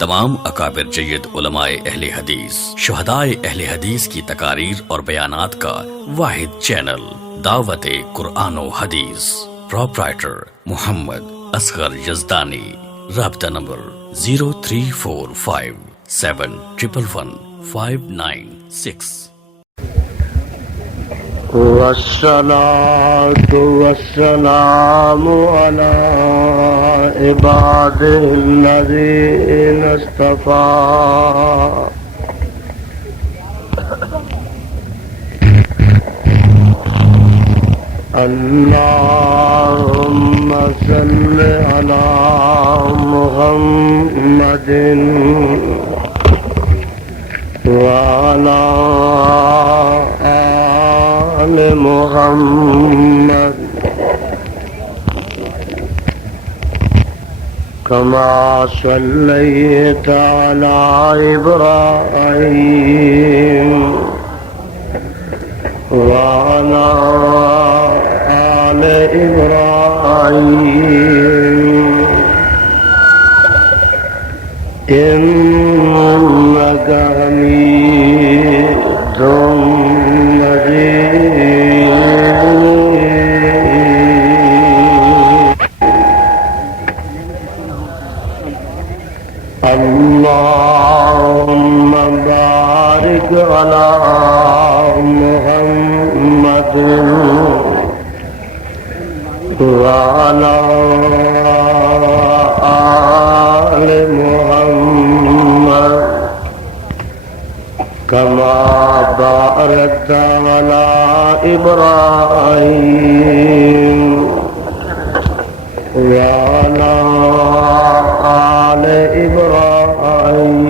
تمام اکابر جید علماء اہل حدیث، شہدائے اہل حدیث کی تقاریر اور بیانات کا واحد چینل دعوت قرآن و حدیث، پروپرائٹر محمد اصغر یزدانی، رابطہ نمبر 0345711596۔ والصلاة والسلام على عباده الذين اصطفى اللهم صل على محمد وعلى آل محمد كما صليت على إبراهيم وعلى آل إبراهيم إنك حميد اللهم بارك على محمد وعلى آل محمد كما باركت على إبراهيم وعلى آل إبراهيم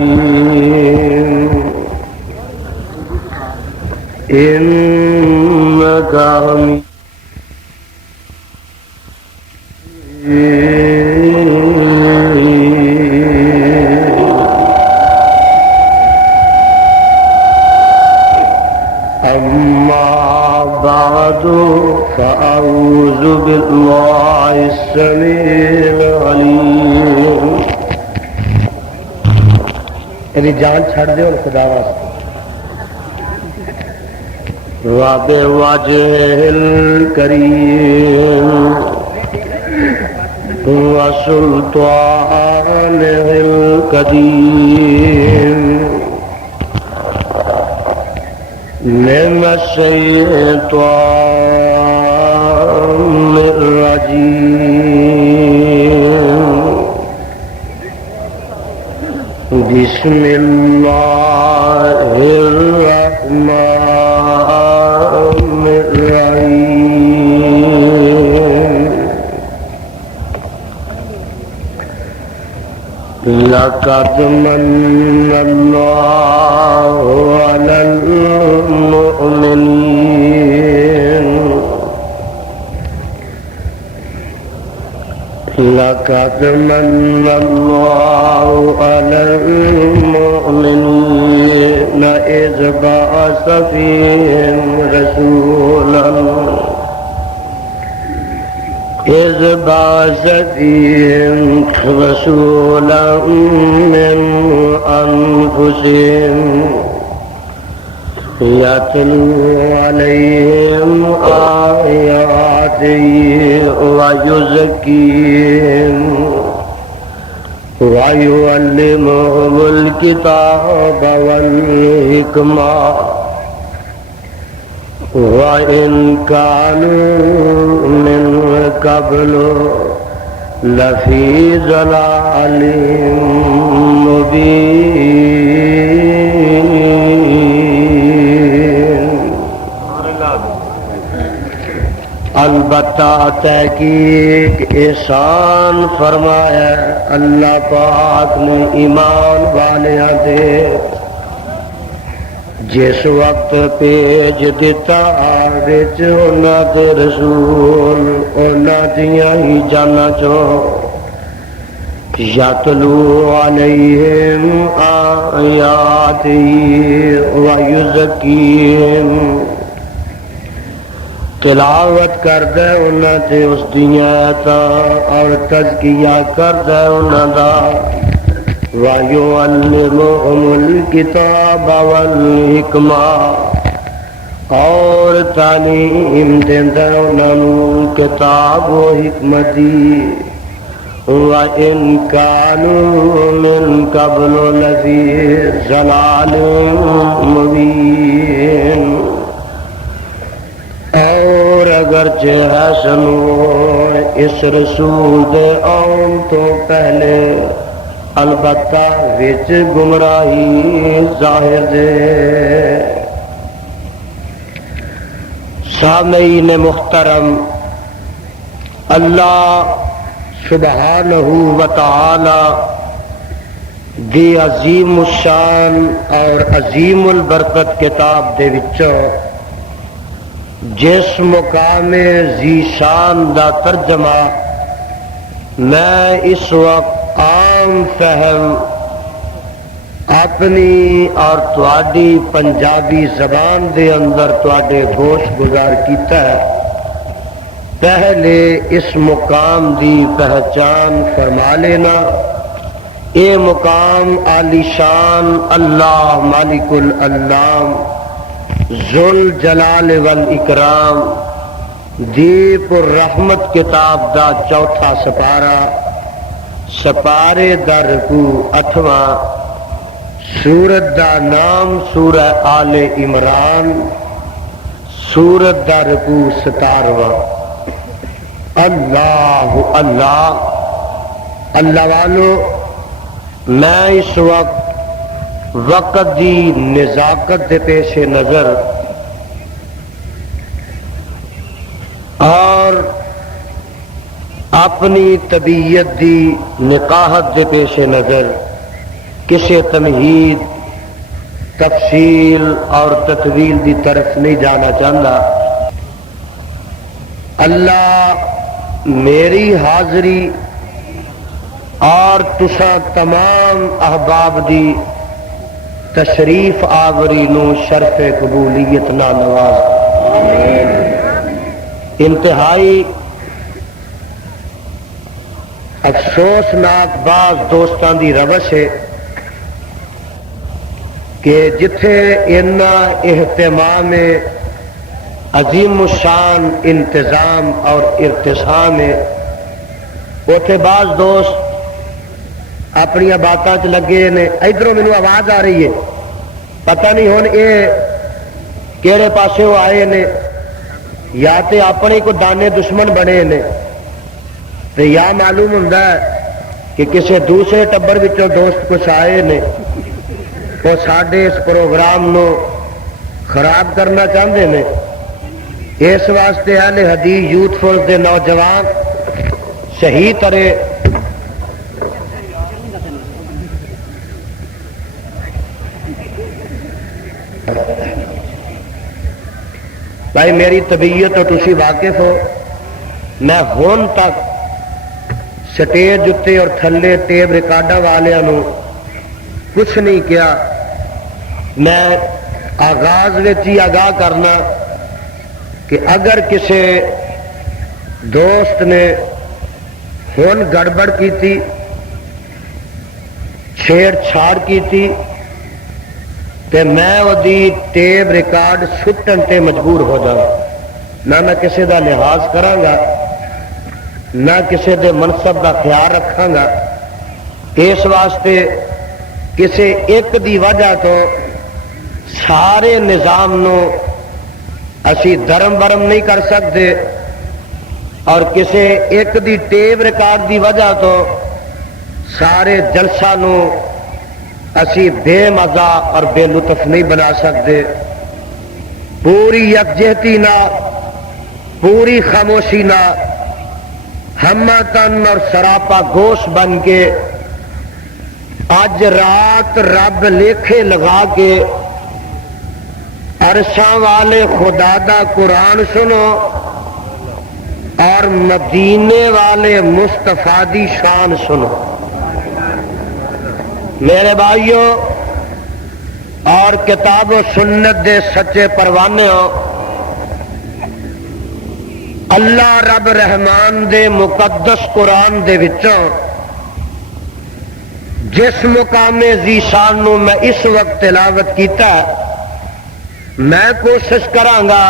إنك حميد أما بعد فأعوذ بالله السميع العليم میری جان چھڑ دے اور خدا واسطے وبوجه الكريم وسلطانه القديم من الشيطان الرجيم بسم الله الرحمن الرحيم لقد من الله على المؤمنين لقد من الله على المؤمنين إذ بعث فيهم رسولا من أنفسهم يتلو عليهم آياته ويزكيهم ويعلمهم الكتاب والحكمة وإن كانوا من قبل لفي ضلال مبين۔ البتہ تحقیق احسان فرمایا اللہ پاک نے ایمان والیاں دے جس وقت بھیج دیتا وچ انہاں دے رسول انہاں دیاں ہی جاناں چوں یتلو علیہم آیاتہ ویزکیہم تلاوت کردے انہاں تے اس دیاں آیاتاں اور تزکیہ کردے انہاں دا وَيُعَلِّمُهُمُ الْكِتَابَ وَالْحِکْمَةَ اور تعلیم دیندا انہاں نوں کتاب و حکمت دی وَإِن كَانُوا مِن قَبْلُ لَفِي ضَلَالٍ مُبِينٍ اور اگرچہ ہے سنو اس رسول دے آن تو پہلے البتہ وچ گمراہی ظاہر دے۔ سامعین محترم، اللہ سبحانہ و تعالی دی عظیم الشان اور عظیم البرکت کتاب دے وچوں جس مقام ذی شان دا ترجمہ میں اس وقت عام فہم اپنی اور تواڈی پنجابی زبان دے اندر تواڈے گوش گزار کیتا ہے، پہلے اس مقام دی پہچان فرما لینا۔ اے مقام عالی شان اللہ مالک الانام ذل جلال والاکرام دیپ الرحمت کتاب دا چوتھا سپارہ، سپارے دا رکوع 8واں، سورت دا نام سورہ آل عمران، سورت دا رکوع 17واں۔ اللہ اللہ اللہ والو، میں اس وقت دی نزاکت دے پیش نظر اور اپنی طبیعت دی نقاہت دے پیش نظر کسی تمہید، تفصیل اور تطویل دی طرف نہیں جانا چاہتا۔ اللہ میری حاضری اور تساں تمام احباب دی تشریف آوری نو شرف قبولیت نہ نواز۔ انتہائی افسوسناک بعض دوستان دی روش ہے کہ جتھے اتنا اہتمام عظیم الشان انتظام اور ارتسام ہے، اوتھے بعض دوست اپنی باتاں چ لگے نے۔ ادھروں مینوں آواز آ رہی ہے، پتہ نہیں ہن یہ کہڑے پاسے وہ آئے نے، یا تے اپنے کو دانے دشمن بنے نے، تے یا معلوم ہوندا ہے کہ کسی دوسرے ٹبر وچوں دوست کچھ آئے نے، وہ ساڈے اس پروگرام نو خراب کرنا چاہتے ہیں۔ اس واسطے اہل حدیث یوتھ فورس دے نوجوان صحیح طرح بھائی میری طبیعت تو تسی واقف ہو، میں ہون تک سٹیج اتے اور تھلے ٹیپ ریکارڈا والوں نو کچھ نہیں کیا۔ میں آغاز وچ ہی آگاہ کرنا کہ اگر کسی دوست نے ہون گڑبڑ کیتی، چھیڑ چھاڑ کیتی، تے میں وہی ٹیپ ریکارڈ سٹن تے مجبور ہو جاؤں، نہ میں کسی دا لحاظ کراں گا، نہ کسی دے منصب دا خیال رکھاں گا۔ اس واسطے کسی ایک دی وجہ تو سارے نظام نو اسی درم برم نہیں کر سکتے، اور کسی ایک دی ٹیپ ریکارڈ دی وجہ تو سارے جلسہ نو اسی بے مزہ اور بے لطف نہیں بنا سکتے۔ پوری یکجہتی نہ، پوری خاموشی نہ، ہمہ تن اور سراپا گوش بن کے اج رات رب لیکھے لگا کے عرشاں والے خدا دا قرآن سنو اور مدینے والے مصطفیٰ دی شان سنو۔ میرے بھائیوں اور کتاب و سنت دے سچے پروانے ہو، اللہ رب رحمان دے مقدس قرآن دے وچوں جس مقام ذیشان نو میں اس وقت تلاوت کیتا میں کوشش کرانگا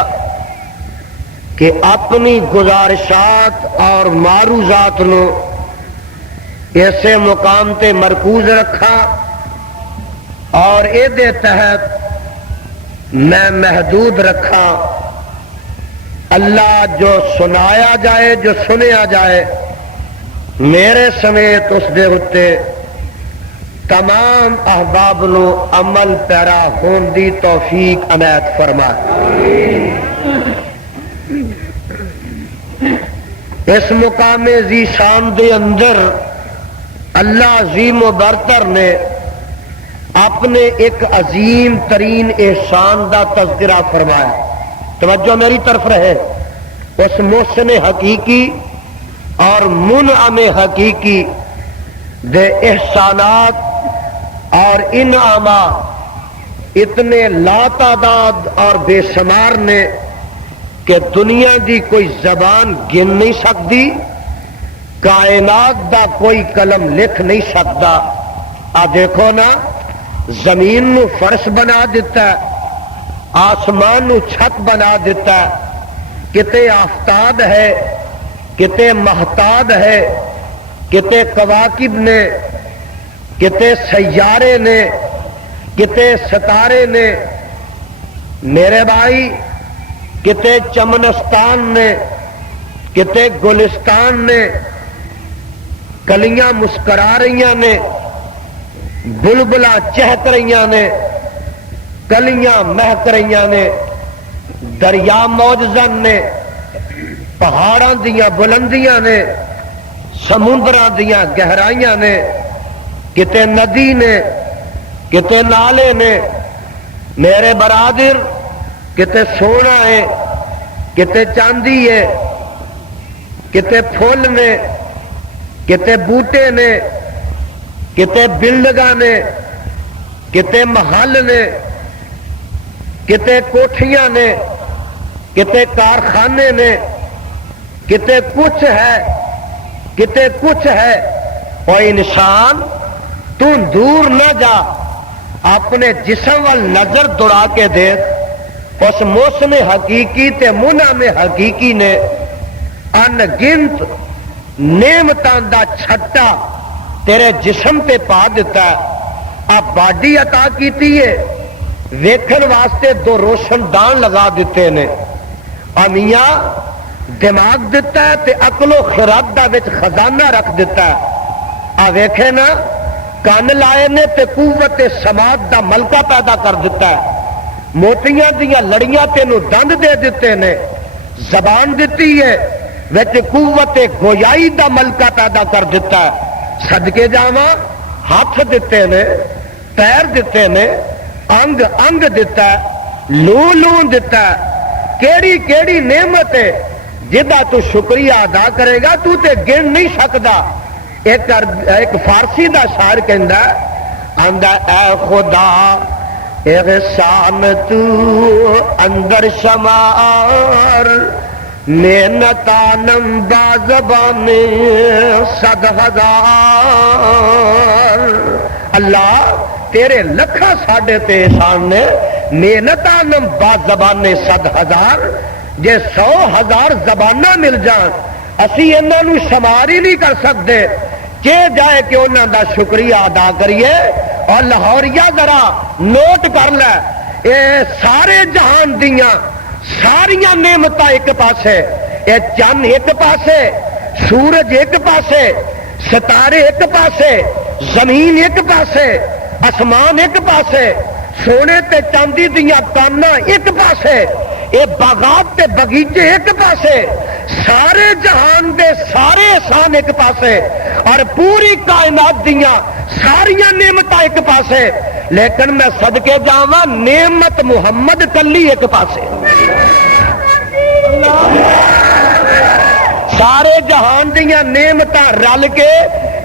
کہ اپنی گزارشات اور معروضات نو ایسے مقام تے مرکوز رکھا اور دے تحت میں محدود رکھا۔ اللہ جو سنایا جائے جو سنیا جائے میرے سمیت اس دے ہوتے تمام احباب نو عمل پیرا ہون دی توفیق عنایت فرما۔ اس مقام ذیشان دے اندر اللہ عظیم و برتر نے اپنے ایک عظیم ترین احسان دا تذکرہ فرمایا۔ توجہ میری طرف رہے، اس محسن حقیقی اور منعم حقیقی دے احسانات اور انعامات اتنے لا تعداد اور بے شمار نے کہ دنیا دی کوئی زبان گن نہیں سکتی، کائنات دا کوئی قلم لکھ نہیں سکتا۔ آ دیکھو نا، زمین نو فرش بنا دیتا ہے، آسمان نو چھت بنا دیتا ہے، کتے آفتاب ہے، کتے مہتاب ہے، کتے کواکب نے، کتے سیارے نے، کتے ستارے نے، میرے بھائی کتے چمنستان نے، کتے گلستان نے، کلیاں مسکرا رہی نے، بلبلاں چہک رہی نے، کلیاں مہک رہی نے، دریا موجزن نے، پہاڑاں دیاں بلندیاں نے، سمندراں دیاں گہرائیاں نے، کتے ندی نے، کتے نالے نے، میرے برادر کتے سونا ہے، کتے چاندی ہے، کتے پھول نے، کتے بوٹے نے، کتے بلڈنگاں نے، کتے محل نے، کتے کوٹھیاں نے، کتے کارخانے نے، کتے کچھ ہے، کتے کچھ ہے۔ اور انسان تو دور نہ جا، اپنے جسم وال نظر دوڑا کے دیکھ، اس موسم حقیقی تے منعم حقیقی نے ان گنت نعمتاں دا چھٹا تیرے جسم تے پا دیتا ہے۔ اب باڈی عطا کیتی ہے، ویکھن واسطے دو روشن دان لگا دیتے نے، میاں دماغ دیتا ہے تے عقل و خرد دا وچ خزانہ رکھ دیتا ہے۔ آ ویکھے نا، کان لائے نے تے قوت سماعت دا ملکہ پیدا کر دیتا ہے، موتیاں دیاں لڑیاں تینوں دند دے دیتے نے، زبان دیتی ہے وچ قوت گویائی دا ملکہ پیدا کر دیتا ہے۔ صدقے جاواں، ہاتھ دیتے نے، پیر دیتے نے، انگ انگ دیتا ہے، لوں دیتا ہے، کیڑی کیڑی نعمت ہے جدا تو شکریہ ادا کرے گا تو تے گن نہیں سکتا۔ ایک فارسی دا شاعر کہندا آندا اے خدا احسان تو اندر شمار، محنتانم با زبان 100,000۔ اللہ تیرے لکھا ساڈے تے احسان نے، محنتانم با زبان 100,000۔ جے 100,000 زباناں مل جان اسی انہاں نوں شمار ہی نہیں کر سکتے، کہ جائے کہ انہاں دا شکریہ ادا کریے۔ اور لاہوریا ذرا نوٹ کر لے، اے سارے جہان دیاں ساریاں نعمتاں ایک پاسے، اے چند ایک پاسے، سورج ایک پاسے، ستارے ایک پاسے، زمین ایک پاسے، آسمان ایک پاسے، سونے تے چاندی دیاں کاناں ایک پاسے، اے باغات تے بغیچے ایک پاسے، سارے جہان دے سارے احسان ایک پاسے، اور پوری کائنات دیاں ساریاں نعمتاں ایک پاسے، لیکن میں صدقے جاواں نعمت محمد کلی ایک پاسے۔ سارے جہان دیاں نعمتاں رل کے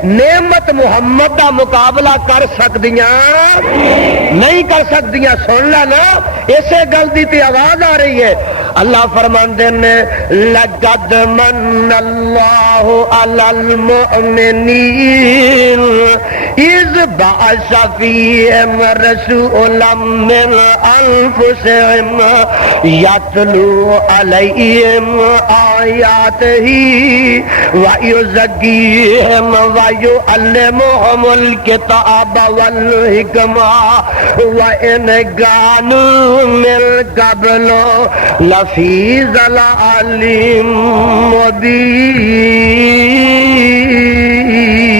نعمت محمد دا مقابلہ کر سکدیاں نہیں کر سکدیاں۔ سن لینا، اسے گل دی تے آواز آ رہی ہے، اللہ فرماندے نے لقد من اللہ علی المؤمنین اذ بعث فیہم رسولا من انفسہم یتلو علیہم آیاتہ ویزکیہم ویعلمہم الکتاب والحکمہ وإن كانوا من قبل لفي ضلال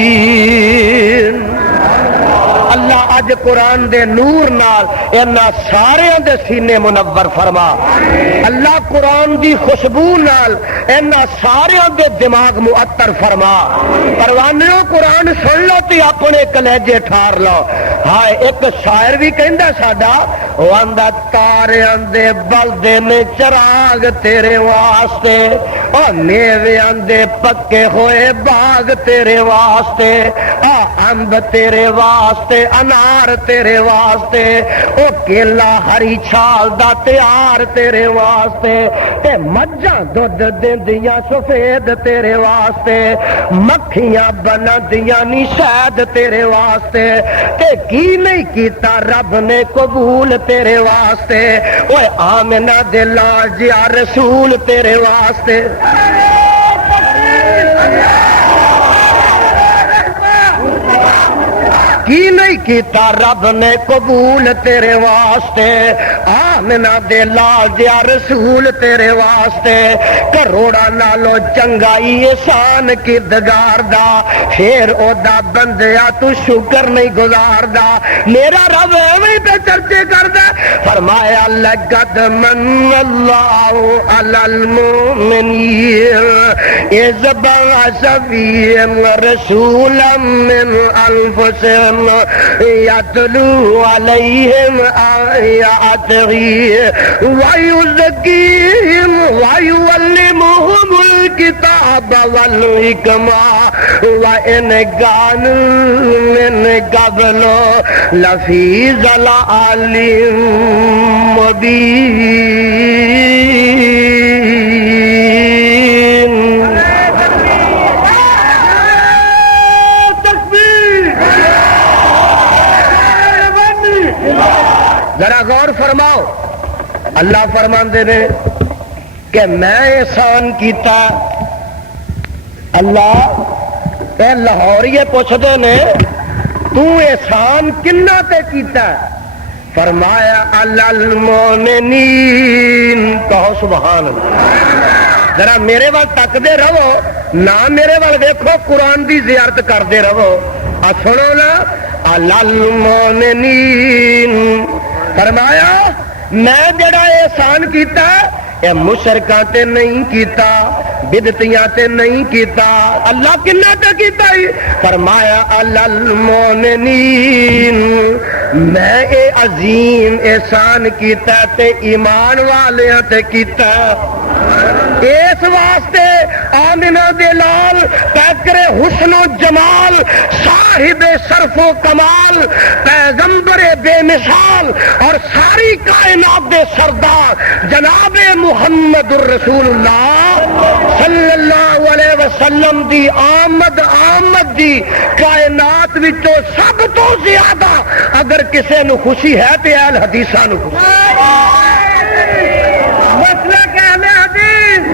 مبين اللہ اج قرآن دے نور نال انہاں ساریاں دے سینے منور فرما اللہ قرآن دی خوشبو نال انہاں ساریاں دے دماغ معطر فرما پروانیوں قرآن سن لو تے اپنے کلیجے ٹھار لو ہائے ایک شاعر بھی کہندا ساڈا او آندا تاریاں دے بلدے نے چراغ تیرے واسطے او میویاں دے پکے ہوئے باغ تیرے واسطے او امب تیرے واسطے انار تیرے واسطے او کیلا ہری چھال دا تیار تیرے واسطے تے مجھاں دودھ دیندیاں سفید تیرے واسطے مکھیاں بنندیاں نی شہد تیرے واسطے تے کی نہیں کیتا رب نے قبول تیرے واسطے اوے آمنہ دے لال جیا رسول تیرے واسطے کی نہیں کیتا رب نے قبول تیرے واسطے آمنہ دے لال جیا رسول تیرے واسطے کروڑا نالو چنگائی احسان کردگار دا پھر او دا بندیا تو شکر نہیں گزار دا میرا رب ایویں پہ چرچے کردا فرمایا لقد من اللہ علی المؤمنین اذ بعث فیہم رسولا من انفسہم یتلو علیہم آیاتہ ویزکیہم ویعلمہم الکتاب والحکمہ وإن كانوا من قبل لفی ضلال مبین ذرا غور فرماؤ اللہ فرماندے نے کہ میں احسان کیتا اللہ اے لاہوریے پوچھتے نے تو احسان کنا تے کیتا فرمایا علی المؤمنین کہو سبحان اللہ ذرا میرے وال تکدے رہو نہ میرے وال دیکھو قرآن دی زیارت کردے رہو سنو نا علی المؤمنین فرمایا میں جڑا احسان کیتا اے مشرکاں تے نہیں کیتا بدعتیاں تے نہیں کیتا اللہ کنا تے کیتا ہی فرمایا علی المؤمنین میں اے عظیم احسان کیتا تے ایمان والیاں تے کیتا اس واسطے آمنہ دے لال پیکر حسن و جمال صاحب صرف و کمال پیغمبر بے مثال اور ساری کائنات دے سردار جناب محمد الرسول اللہ صلی اللہ علیہ وسلم دی آمد دی کائنات وچوں سب تو زیادہ اگر کسے نو خوشی ہے تے اہل حدیثاں نو خوشی مسلک اہل حدیث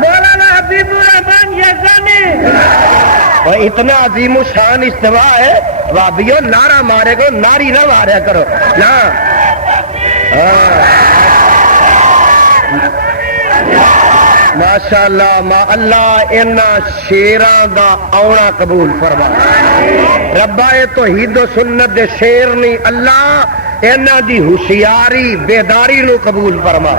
مولانا حبیب الرحمان یزدانی اور اتنا عظیم شان استوا ہے وابیو نعرہ مارے کو ناری نہ ماریا کرو نا ماشاءاللہ ما اللہ اینا شیران دا آونا قبول فرما ربا اے توحید و سنت دے شیر نہیں اللہ اینا دی ہوشیاری بیداری نو قبول فرما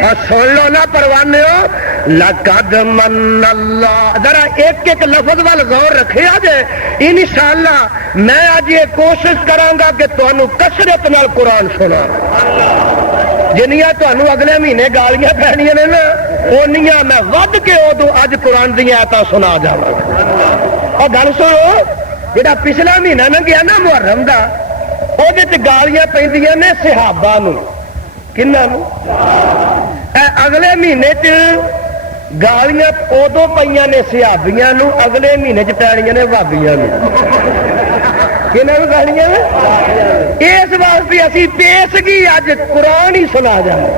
اور سن لو نا پروانے ہو لقد من اللہ ذرا ایک ایک لفظ وال غور رکھے آجے انشاءاللہ میں آج یہ کوشش کروں گا کہ تانوں کثرت نال قرآن سنا جنیاں تانوں اگلے مہینے گالیاں پہنیاں نے نا اونیاں میں ود کے ادو اج قرآن دیاں آیتاں سنا جاواں اور گل سنو جڑا پچھلا مہینہ لنگیا نا محرم دا وہ گالیاں پیندیاں نے صحابہ نو کنہاں نو؟ اگلے مہینے چ گالیاں ادو پہ نے صحابیاں نو، اگلے مہینے چ پینیاں نے بھابیاں نو۔ کنہاں نو گالیاں؟ اس واسطے اسی پیشگی اج قرآن ہی سنا جانا،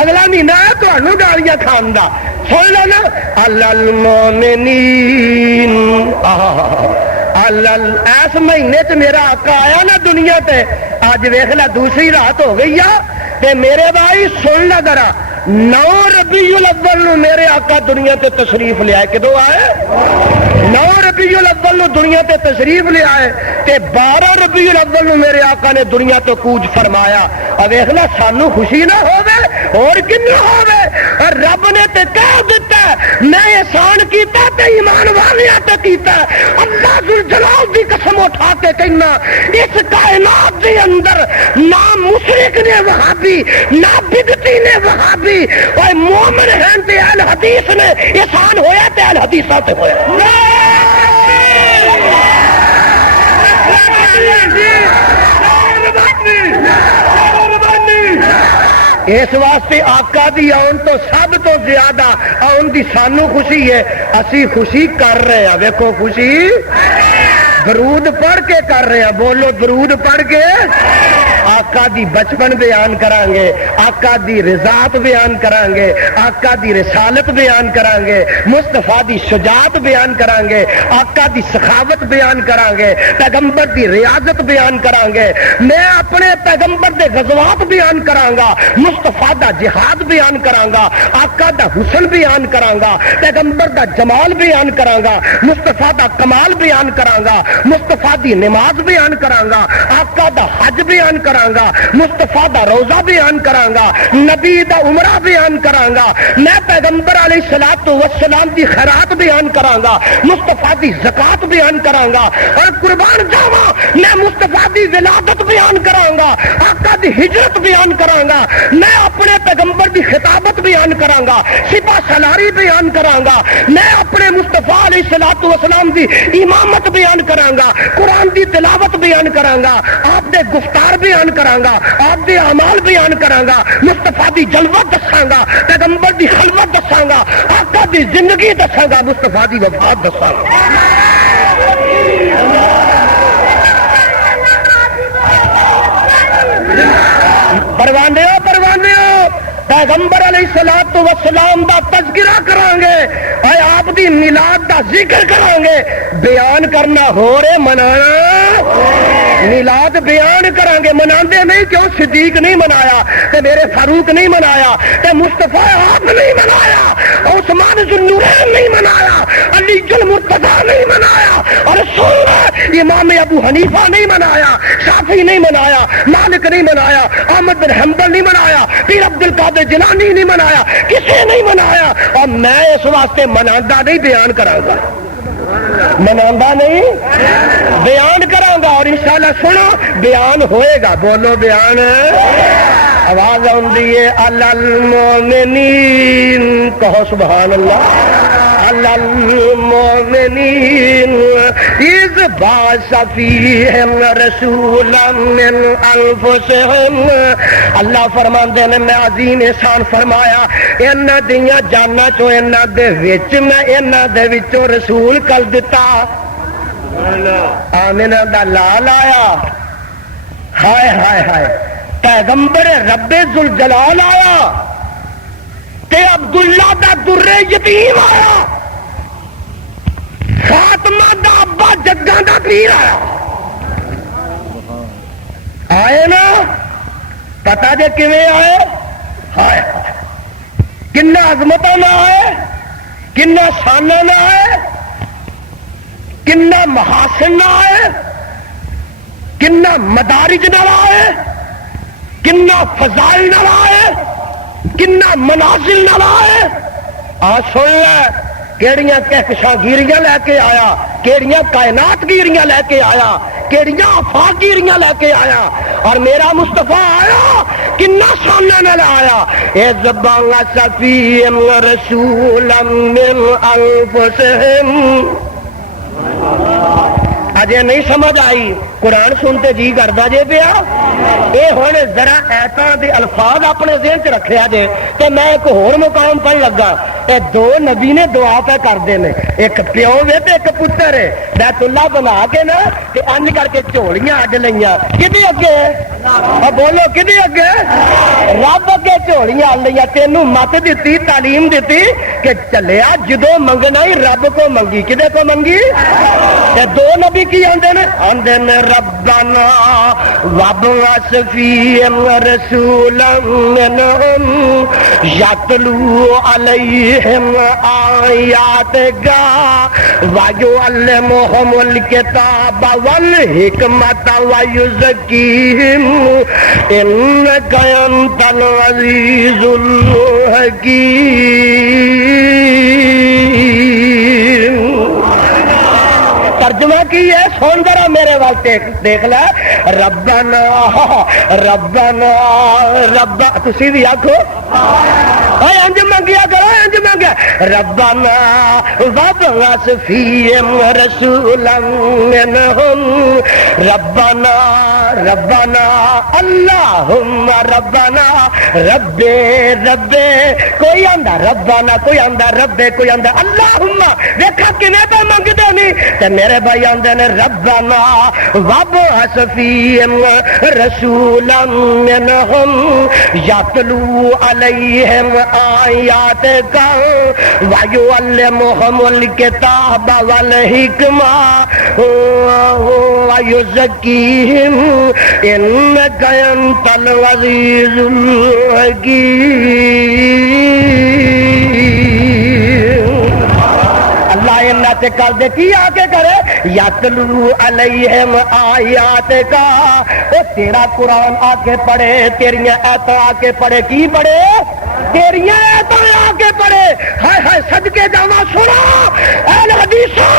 اگلا مہینہ ہے تمہیں گالیاں کھان دا، سن لو نا۔ المومنین اس مہینے چ میرا آقا آیا نا دنیا تے، اج ویکھ لا دوسری رات ہو گئی آ تے میرے بھائی سن لا ذرا، 9 ربیع الاول نو میرے آقا دنیا تے تشریف لے آئے۔ کدو آئے؟ 9 ربیع الاول نو دنیا تے تشریف لے آئے تے 12 ربیع الاول نو میرے آقا نے دنیا تو کوچ فرمایا۔ اب ویکھ لا سانو خوشی نہ ہوے اور کنوں ہوے، رب نے تے کہہ دیتا میں احسان کیتا تے ایمان والیاں تے کیتا۔ اللہ ذوالجلال دی قسم اٹھا کے کہنا اس کائنات دے اندر نہ مشرک نے وہابی نہ بدعتی نے وہابی، اور مومن ہیں تے اہل حدیث نے احسان ہویا تے اہل حدیثاں تے ہویا۔ اس واسطے آقا دی آن تو سب تو زیادہ آن دی سانو خوشی ہے، اسی خوشی کر رہے ہیں۔ دیکھو خوشی درود پڑھ کے کر رہے ہیں، بولو درود پڑھ کے۔ آقا دی بچپن بیان کریں گے، آقا دی رضاعت بیان کریں گے، آقا دی رسالت بیان کریں گے، مصطفیٰ دی شجاعت بیان کریں گے، آقا دی سخاوت بیان کریں گے، پیغمبر دی ریاضت بیان کریں گے، میں اپنے پیغمبر دے غزوات بیان کراں گا، مصطفیٰ دا جہاد بیان کراں گا، آقا دا حسن بیان کراں گا، پیغمبر دا جمال بیان کراں گا، مصطفیٰ دا کمال بیان کراں گا، مصطفیٰ دی نماز بیان کراں گا، آقا دا حج بیان کراں گا، مصطفیٰ دا روزہ بیان کراں گا، نبی دا عمرہ بیان کراں گا، میں پیغمبر علیہ الصلوۃ والسلام دی خیرات بیان کراں گا، مصطفیٰ دی زکات بیان کراں گا، اور قربان جاواں میں مصطفیٰ دی ولادت بیان کراں گا، آقا دی ہجرت بیان کراں گا، میں اپنے پیغمبر دی خطابت بیان کراں گا، سپہ سالاری بیان کراں گا، میں اپنے مصطفیٰ علیہ الصلوۃ والسلام دی امامت بیان کراں گا، قرآن دی تلاوت بیان کراں گا، آپ دے گفتار بیان کراں گا، آپ دے اعمال بیان کراں گا، مصطفیٰ دی جلوت دساں گا، پیغمبر دی خلوت دساں گا، آقا دی زندگی دساں گا، مصطفیٰ دی وفات دساں گا۔ پروانے ہو پیغمبر علیہ الصلوۃ والسلام دا تذکرہ کران گے، اے آپ دی میلاد دا ذکر کران گے، بیان کرنا ہو رہے منانا میلاد بیان کران گے، مناندے نہیں کیوں؟ صدیق نہیں منایا تے میرے فاروق نہیں منایا تے مصطفیٰ آپ نہیں منایا، عثمان ذوالنورین نہیں منایا، علی المرتضیٰ نہیں منایا، اور رسول امام ابو حنیفہ نہیں منایا، شافعی نہیں منایا، مالک نہیں منایا، احمد بن حنبل نہیں منایا، پیر عبد القادر جیلانی نہیں منایا، کسی نہیں منایا، اور میں اس واسطے مناندہ نہیں بیان کراں گا، مناندہ نہیں بیان کراں گا، اور انشاءاللہ سنو بیان ہوئے گا، بولو بیان، آواز آندی ہے المومنین، کہو سبحان اللہ، المومنین اذ بعث فیہم رسولا من انفسہم، اللہ فرماندے نے میں عظیم احسان فرمایا انہاں دیاں جاناں چوں انہاں دے وچ میں انہاں دے وچوں رسول کل دتا، آمنہ دا لال آیا، ہائے ہائے ہائے، پیغمبر رب ذوالجلال آیا تے عبداللہ دا در یتیم آیا، فاطمہ دا ابا جگاں دا پیر آیا، آئے نا پتا جے کیویں آئے، ہائے کنا عظمتاں نہ آئے، کنا شاناں نہ آئے، کنا محاسن نہ آئے، کنا مدارج نہ آئے، کنا فضائل نہ آئے، کنا منازل نہ آئے، سن لے کیڑیاں کہکشاں گیریاں لے کے آیا، کیڑیاں کائنات گیریاں لے کے آیا، کیڑیاں آفاق گیریاں لے کے آیا، اور میرا مصطفیٰ آیا کنا سامنے نہ آیا، اذ بعث فیہم رسولا من انفسہم، اجے نہیں سمجھ آئی؟ قرآن سنتے جی کرتا جے پیا؟ یہ ہوں ذرا ایتاں دے الفاظ اپنے ذہن چ رکھیا جے تے میں ایک ہور مقام پڑھ لگا. اے دو نبی نے دعا پہ کرتے ہیں، ایک پیو وے تے ایک پتر ہے. بیت اللہ بنا کے نا تے انج کر کے جھولیاں اڈ لئیاں. کدی اگے؟ بولو کدی اگے؟ رب اگے جھولیاں اڈ لئیاں. تینوں مت دیتی، تعلیم دیتی کہ چلیا جدو منگنا ہی رب کو منگی. کدے کو منگی؟ تے دو نبی کی آندے نے ربنا وابعث فیہم رسولا منہم یتلو علیہم آیاتک ویعلمہم الکتاب والحکمت ویزکیہم انک انت العزیز الحکیم. ترجمہ کی ہے، سن ذرا میرے وال دیکھ لے. ربنا ربنا رب تسی بھی آکھو انج منگیا کرو، انج منگیا. ربنا وابعث فیہم رسولا منہم. ربنا ربنا اللہم ربنا رب رب. کوئی آندا ربنا، کوئی آندا رب، کوئی آندا اللہم. دیکھا کنے پہ منگدے نہیں تے میرے بھائی آندے نے ربنا وابعث فیہم رسولا منہم یتلو علیہم آیاتک ویعلمہم الکتاب والحکمہ ویزکیہم انک انت العزیز الحکیم. اللہ تے کر دے کی آ کے کرے یتلو علیہم آیات کا. او تیرا قرآن آ کے پڑھے، تیریاں ایتاں آ کے پڑھے. کی پڑھے؟ تیریاں ایتاں آ کے پڑھے. ہائے ہائے صدقے جاواں سنو اہل حدیثاں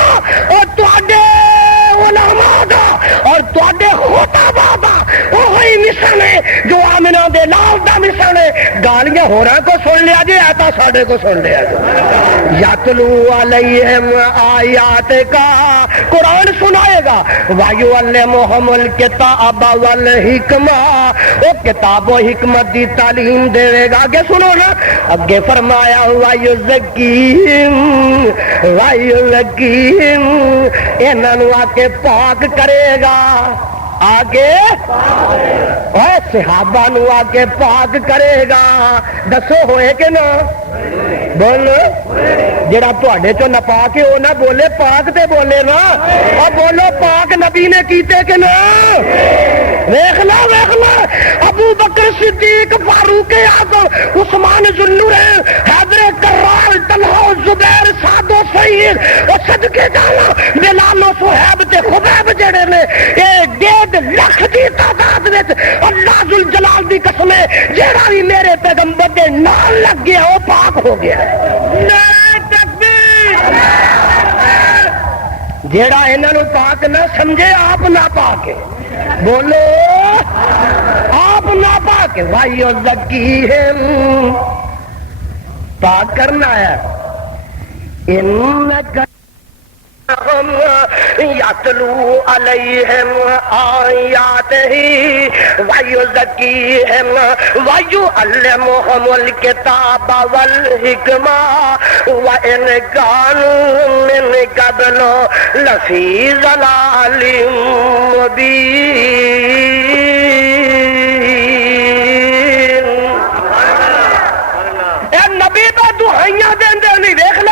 اور تواڈے علماء دا اور تواڈے خطباء دا وہی مشن ہے جو آمنہ دے لال دا مشن ہے. گالیاں ہوراں کو سن لیا جی، ایتاں ساڈے کو سن لیا جی. یتلو علیہم آیات کا قرآن سنائے گا. ویعلمہم الکتاب والحکمہ، وہ کتاب و حکمت دی تعلیم دے گا. آگے سنو نا، اگے فرمایا ویزکیہم ویزکیہم، انہاں نوں آ کے پاک کرے گا. آگے صحابہ نو آ کے پاک کرے گا. دسو ہوئے کہ نہ؟ بولو. جڑا تواڈے چوں ناپاک ہے وہ نہ بولے، پاک تے بولے نا. اور بولو پاک نبی نے کیتے کہ نہ؟ ویکھ لا ویکھ لا. ابو بکر صدیق، فاروق اعظم، عثمان ذوالنورین، حیدر کرار، طلحہ، زبیر، سعد و سعید، اور صدقے جاواں بلال و صہیب تے خبیب جڑے نے اے 1.5 لاکھ دی تعداد وچ اللہ ذوالجلال دی قسم ہے جیڑا بھی میرے پیغمبر دے نال لگ گیا وہ پاک ہو گیا. نعرہ تکبیر. جیڑا انہاں نوں پاک نہ سمجھے آپ نہ پاک ہے. بولو آپ نہ پاک ہے. وَيُزَكِّيهِمْ، پاک کرنا ہے. اِنَّكَ یتلو علیہم آیاتہ ویزکیہم ویعلمہم الکتاب والحکمہ وإن کانوا من قبل لفی ضلال مبین. اے نبی تو دہائیاں دیندے نہیں. دیکھ لو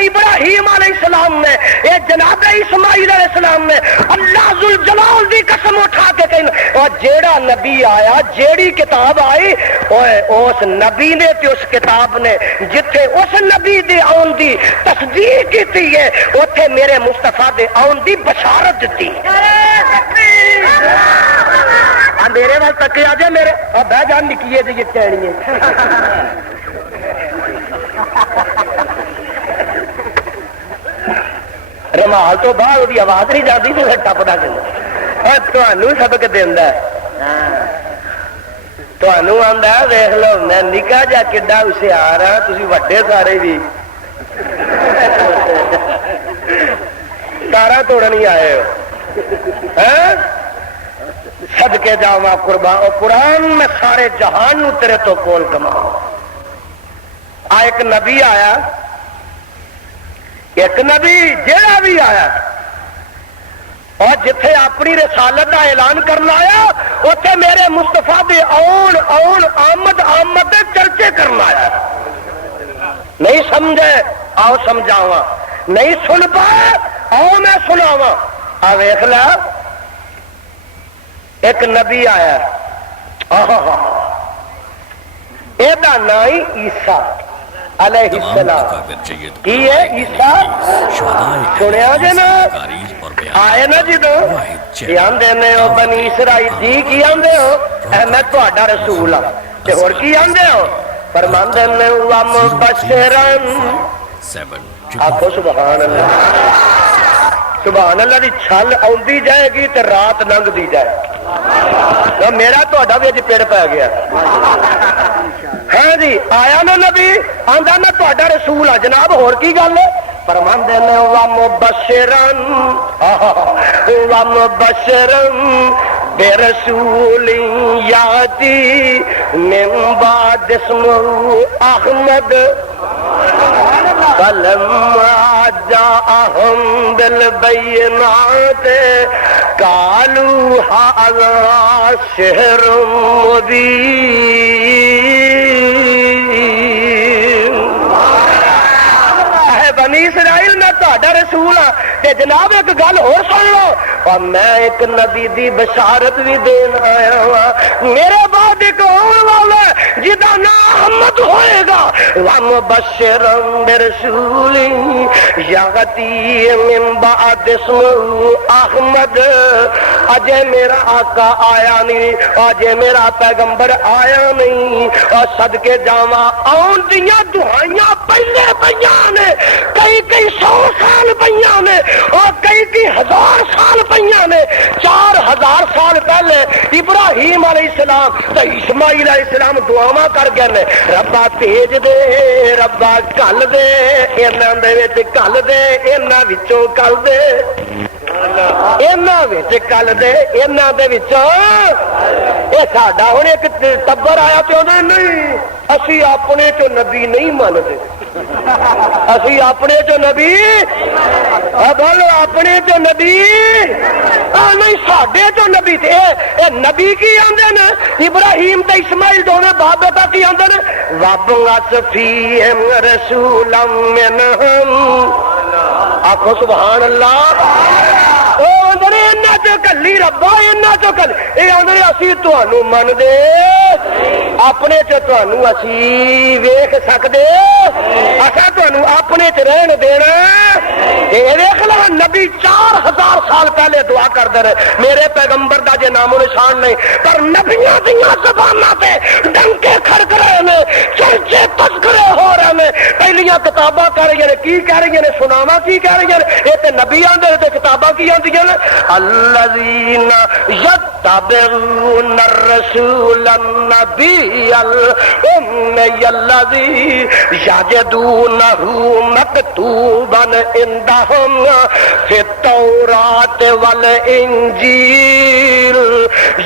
ابراہیم علیہ السلام نے، یہ جناب اسماعیل علیہ السلام نے اللہ ذوالجلال دی قسم اٹھا کے کہنا. اور جیڑا نبی آیا، جیڑی کتاب آئی، اس نبی نے تے اس کتاب نے جتھے اس نبی دے آن دی تصدیق کیتی ہے اوتھے میرے مصطفیٰ دے آن دی بشارت دیتی. میرے وال تک آ جائے، میرے بہ جان نکیے جی چینی رمال تو باہر وہی آواز نہیں جاتی تو ٹپتا چلو. تمہوں سبق دینا، تمہوں آتا ویخ لو میں نکا جا کڈا ہوشیار ہاں، تھی وڈے سارے بھی تارا توڑنی آئے ہو؟ صدقے جاواں قربان او قرآن میں سارے جہان نو تیرے تو کول کماؤ. ایک نبی آیا، ایک نبی جیڑا بھی آیا اور جتھے اپنی رسالت کا اعلان کرنا آیا اتنے میرے مستفا دے آن آن آمد آمد دے چرچے کرنا آیا. نہیں سمجھے آؤ سمجھاواں، نہیں سن پائے آؤ میں سناواں. آ ویکھ لا ایک نبی آیا، یہ نام عیسیٰ علیہ السلام. کی ہے عیسیٰ؟ سنیا جی نا آئے نا جدو کی آدھے نے وہ بنی اسرائیل جی کی آدھے ہو میں تہاڈا رسول ہاں تے ہور کی آدھے ہو فرماندے نے ومبشرن. آخو سبحان اللہ. سبحان اللہ دی چھل آندی جائے گی تے رات لنگ دی جائے. میرا تہاڈا بھی اج پیڑ پی گیا. ہاں جی آیا نا نبی آندا میں تہاڈا رسول ہاں جناب ہور کی گل ہے؟ فرماندے نے ومبشرن ومبشرن برسول یاتی من بعد اسمہ احمد فلما جاءهم بالبينات قالوا هذا سحر مبين. بنی اسرائیل میں تہاڈا رسول ہاں تے جناب ایک گل اور سن لو اور میں ایک نبی دی بشارت بھی دین آیا ہوں. میرے بعد ایک اور والا جدا نام احمد ہوئے گا. ومبشرا برسول یاتی من بعد اسمہ احمد. اجے میرا آقا آیا نہیں، اجے میرا پیغمبر آیا نہیں اور صدقے جاواں آن دیاں دعائیاں پہلے پیاں نے، کئی کئی 100 سال پیاں نے اور کئی 1000 سال پیاں نے. 4000 سال پہلے ابراہیم علیہ السلام تے اسماعیل علیہ السلام دعاواں کر گئے نے ربا بھیج دے ربا کل دے انہاں دے وچ کل دے انہاں وچوں کل دے انہاں وچ کل دے انہاں دے وچوں. اے ساڈا ہن ایک ٹبر آیا تے انہاں نہیں اسی اپنے چوں نبی نہیں مانتے. اسی اپنے چو نبی بولو اپنے چو نبی نہیں ساڈے چو نبی تھے. نبی کی آندے نے ابراہیم تے اسماعیل دونوں باپ بیٹا کی آندے نے وابعث فیہم رسولا منہم. آخو سبحان اللہ. کلی ربا یہاں چو کل یہ آدھے اسی تمہوں من دے اپنے چنوں اسی ویخ سکتے اچھا تمہوں اپنے چ رہن دینا. ویخ لو نبی 4000 سال پہلے دعا کرتے رہے میرے پیغمبر دا جے نام و نشان نہیں پر نبیاں دیاں زباناں تے ڈنکے کھڑک رہے ہیں چرچے تذکرے ہو رہے ہیں. پہلیاں کتاباں کہہ رہی ہیں کی کہہ رہی ہیں سناواں کی کہہ رہی ہیں. یہ تے نبی آندے تے کتاباں کی آندیاں نے الذین یتبعون الرسول النبی الأمی الذی یجدونہ مکتوبا عندہم فی التوراۃ والانجیل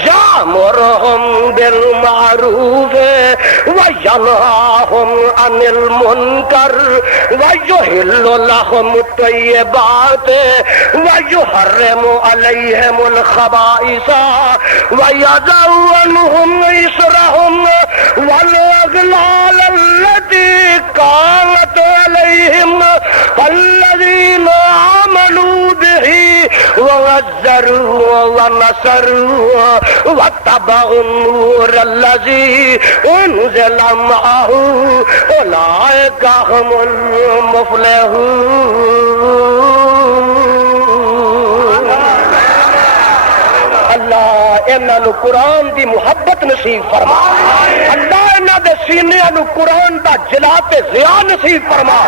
یأمرہم بالمعروف وینہاہم عن المنکر ویحل لہم الطیبات ویحرم علیہم الخبائث ویضع عنہم إصرہم والاغلال التي كانت عليهم فالذين آمنوا به وعزروه ونصروه واتبعوا النور الذي أنزل معه أولئك هم المفلحون. اللہ انہاں نو قرآن دی محبت نصیب فرما. اللہ انہاں دے سینیاں نو قرآن دا جلا تے ضیا نصیب فرما.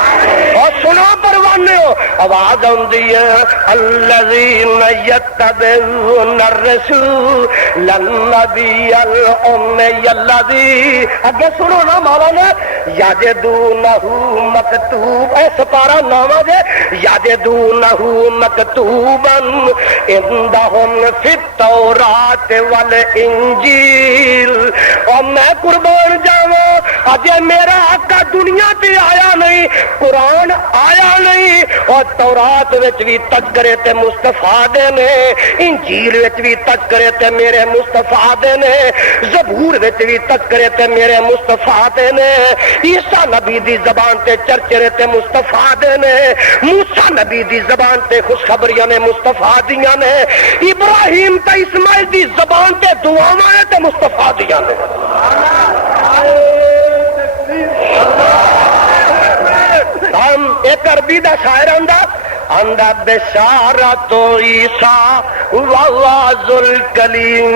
اور سنو پروانے ہو آواز آندی ہے الذین یتبعون الرسول النبی الامی الذی اگے سنو نا مولانا یجدونہ مکتوب اے سپارہ نامہ دے یجدونہ مکتوبا عندہم فی التوراۃ والانجیل اور میں قربان جاواں اجے میرا آقا دنیا تے آیا نہیں قرآن آیا نہیں اور تورات وچ بھی تذکرے تے مصطفیٰ دے نے انجیل وچ بھی تذکرے تے میرے مصطفیٰ دے نے زبور وچ بھی تذکرے تے میرے مصطفیٰ دے نے عیسیٰ نبی دی زبان تے چرچرے تے مصطفیٰ دے نے موسیٰ نبی دی زبان تے خوشخبریاں نے مصطفیٰ دیاں نے ابراہیم تے اسماعیل دی زبان تے دعاواں تے مصطفیٰ دیاں نے ہم ایک عربی دا شاعر اندہ بشارت عیسیٰ وواز الکلیم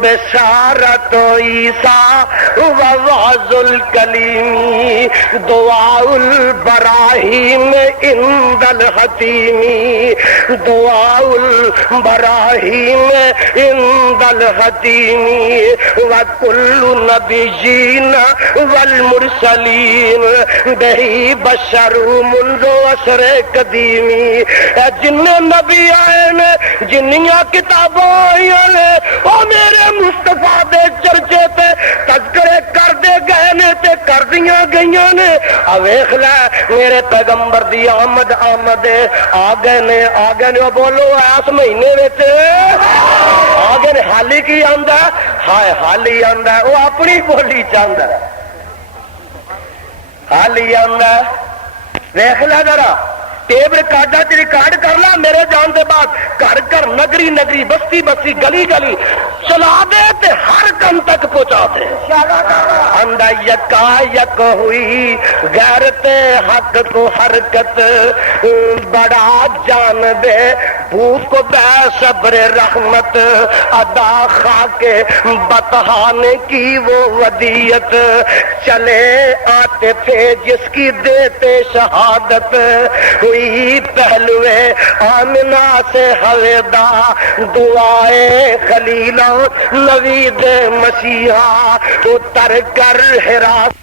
بشارت عیسیٰ وواز الکلیم دعاء البراہیم عند الحتیم دعاء البراہیم عند الحتیم وکل نبیین والمرسلین بہی بشر منذ عصر قدیمی جن نبی آئے نے جنیاں کتاباں آئیاں نے او میرے مصطفیٰ دے چرچے تے تذکرے کر دے گئے نے تے کر دیاں گئیاں نے ویکھ لے میرے پیغمبر دی آمد آ گئے نے بولو اس مہینے وچ آ گئے نے حالی کی آندا ہائے حالی آندا وہ اپنی بولی چاہندا حالی آندا ویکھ لے ذرا ٹیپ ریکارڈا چ ریکارڈ کر لا میرے جان دے بعد گھر گھر نگری نگری بستی بستی گلی گلی چلا دے تے ہر کم تک پہنچا دے اندہ یکا یک ہوئی غیرت حق کو حرکت بڑا جان دے بھوک بے صبر رحمت ادا خاک بتہانے کی وہ ودیت چلے آتے تھے جس کی دیتے شہادت ہوئی پہلوے آمنہ سے حویدہ دعائے خلیلہ نوید مسیحا اتر کر حراس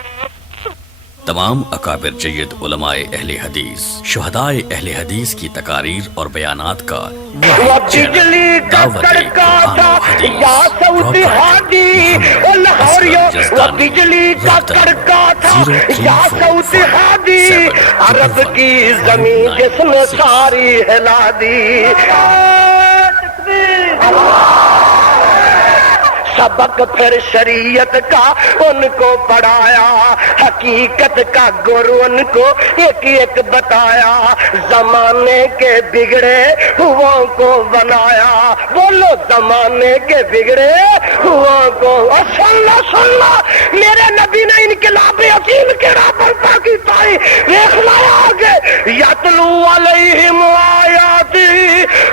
تمام اکابر جید علماء اہل حدیث شہدائے اہل حدیث کی تقاریر اور بیانات کا بجلی کا تڑکا تھا یا سعودی حاجی لاہوریوں بجلی کا تڑکا تھا یا سعودی حاجی عرب کی زمین جس نے ساری ہلا دی سبق پھر شریعت کا ان کو پڑھایا حقیقت کا گرو ان کو ایک ایک بتایا زمانے کے بگڑے ہوا کو بنایا بولو زمانے کے بگڑے ہوا کو سننا میرے نبی نے انقلاب عظیم کے راہ برپا کی پائی دیکھ لایا آگے یتلو علیہم آیاتی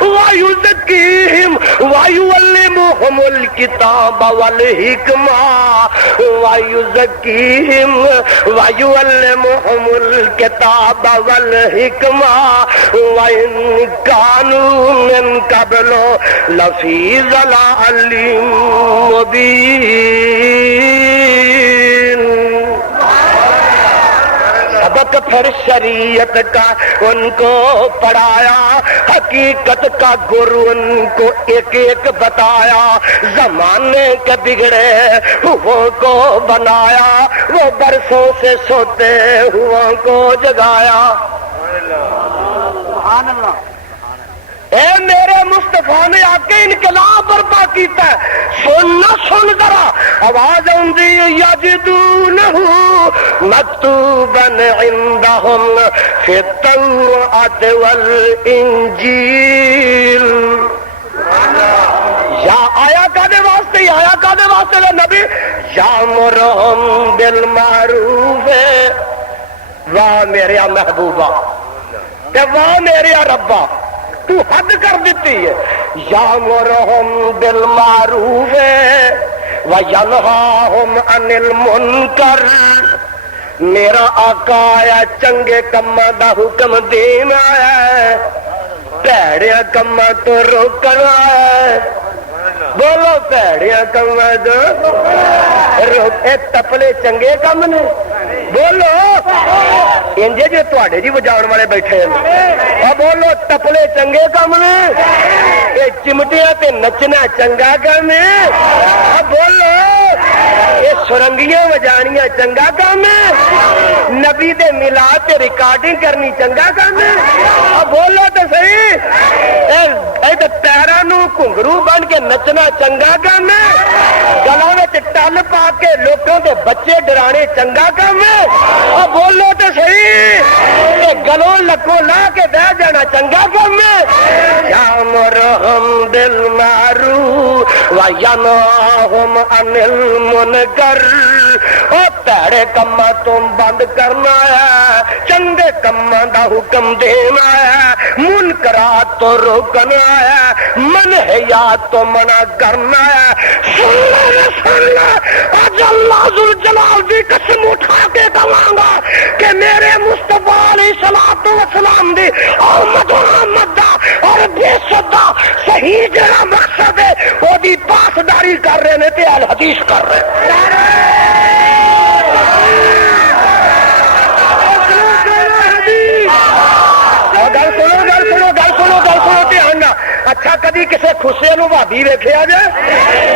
ویزکیہم ویعلمہم الکتاب والحکمہ ویزکیہم ویعلمہم الکتاب والحکمہ وَإِن كَانُوا مِن قَبْلُ لَفِي ضَلَالٍ مُبِينٍ سبق پھر شریعت کا ان کو پڑھایا حقیقت کا گرو ان کو ایک ایک بتایا زمانے کے بگڑے ہوا کو بنایا وہ برسوں سے سوتے ہوا کو جگایا سبحان اللہ اے میرے مصطفیٰ نے آ کے انقلاب برپا کیتا ہے سن ذرا آواز آندی یجدونہ مکتوبا عندہم فی التوراۃ والانجیل یا آیا کادے واسطے دے نبی یامرہم بالمعروف واہ میرے محبوبہ تے واہ میرے ربا تو حد کر دیتی ہے یامرہم بالمعروف وینہاہم عن المنکر میرا آقا آیا چنگے کماں دا حکم دین آیا بھڑیا کماں تو روکن آیا بولو بھڑیا کماں تو روکے تپلے چنگے کم نے بولو انجے جو تواڈے جی وجاؤن والے بیٹھے ہیں بولو تپلے چنگے کم نے یہ چمٹیاں تے نچنا چنگا کم ہے بولو یہ سرنگیاں وجانیاں چنگا کام ہے نبی دے میلاد تے ریکارڈنگ کرنی چنگا کام ہے بولو تو صحیح پیراں نوں گھنگرو بن کے نچنا چنگا کام ہے گلاں وچ ٹل پا کے لوکاں دے بچے ڈرانے چنگا کام ہے بولو تو صحیح گلوں لکوں لا کے بہ جانا چنگا کام ہے یامرہم بالمعروف وینہم عن المنکر پیڑے کماں تو بند کرنا ہے چنگے کماں دا حکم دینا ہے منکرات تو روکنا ہے منہیات تو منع کرنا ہے سن لے آج اللہ ذوالجلال دی قسم اٹھا کے کہاں گا کہ میرے مصطفیٰ علیہ الصلوۃ والسلام دی آمد و آمد دا اور بے صدا صحیح جڑا مقصد ہے وہ دی پاسداری کر رہے نے تے اہل حدیث کر رہے اچھا کدی کسی خصے نو بھابی ویکھیا جے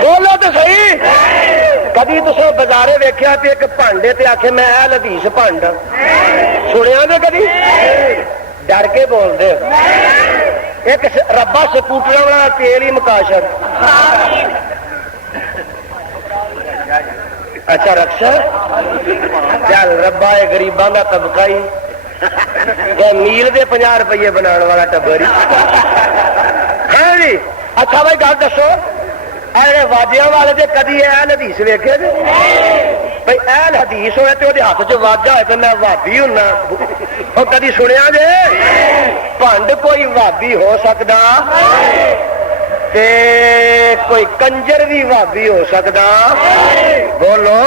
بولو تو صحیح کدی تسے بازارے ویکھیا تے ایک پانڈے تے آکھے میں اہل حدیث پانڈ سنیا جے کدی ڈر کے بول دے ایک ربا سکوٹر والا تیل ہی مکاشر اچھا رکشا چل ربا ہے غریباں دا طبقہ ہی میل دے 50 روپیے بنان والا ٹبر ہاں جی اچھا بھائی گل دسو اے واجیاں والے تے کدی اہل حدیث ویکھے جی بھائی اہل حدیث ہوئے تے ہاتھ چ واجا ہوئے تو میں بھابی ہونا وہ کدی سنیا جے پنڈ کوئی بھابی ہو سکتا تے کوئی کنجر بھی بھابی ہو سکتا بولو